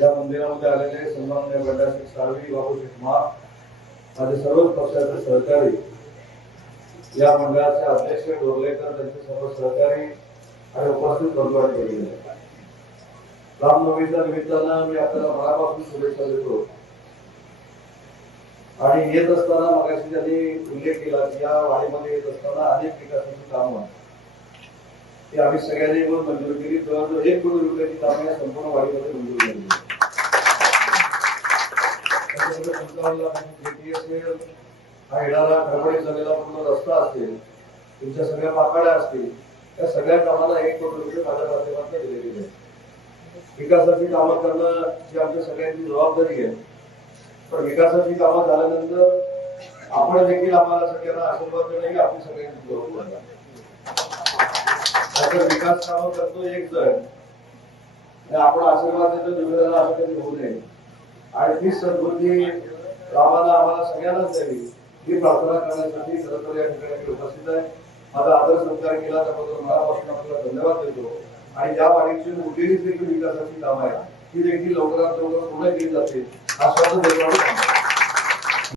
या मंदिरामध्ये आलेले सन्मान्य बंडासिंग साळवी बाबू शेखमा माझे सर्वच पक्षाचे सहकारी या मंडळाचे अध्यक्ष डोरलेकर त्यांचे सर्व सहकारी आणि उपस्थित बंधू केलेले रामनवमीच्या निमित्तानं मी आपल्याला मनापासून शुभेच्छा देतो. आणि येत असताना मगाशी त्यांनी उल्लेख केला की या वाडीमध्ये येत असताना अनेक विकासाची कामं ती आम्ही सगळ्यांनी मिळून मंजूर केली. जवळजवळ एक कोटी रुपयाची कामं या संपूर्ण वाडीमध्ये मंजूर झाली. हा येणारा खडबडीत झालेला पूर्ण रस्ता असेल तुमच्या सगळ्या पाकाड्या असतील त्या सगळ्या कामाला एक कोटी रुपये माझ्या माध्यमातून दिले गेले. विकासाची कामं करणं ही आमच्या सगळ्यांची जबाबदारी आहे. पण विकासाची कामं झाल्यानंतर आपण देखील आम्हाला सगळ्यांना आशीर्वाद देणं ही आपली सगळ्यांची जबाबदारी आहे. नाहीतर विकास कामं करतो एक जण. आपण आशीर्वाद देतो दुसऱ्याला असं कधी होऊ नये. आणि ती सद्बुद्धी रामाला आम्हाला सगळ्यांनाच द्यावी. ही प्रार्थना करण्यासाठी खरं तर या ठिकाणी उपस्थित आहे. माझा आदर संस्कार केला त्याबद्दल मनापासून आपल्याला धन्यवाद देतो. आणि या वाडीची उर्वरित देखील विकासाची काम आहे ती देखील लवकरात लवकर पूर्ण केली जाते आश्वासन देतो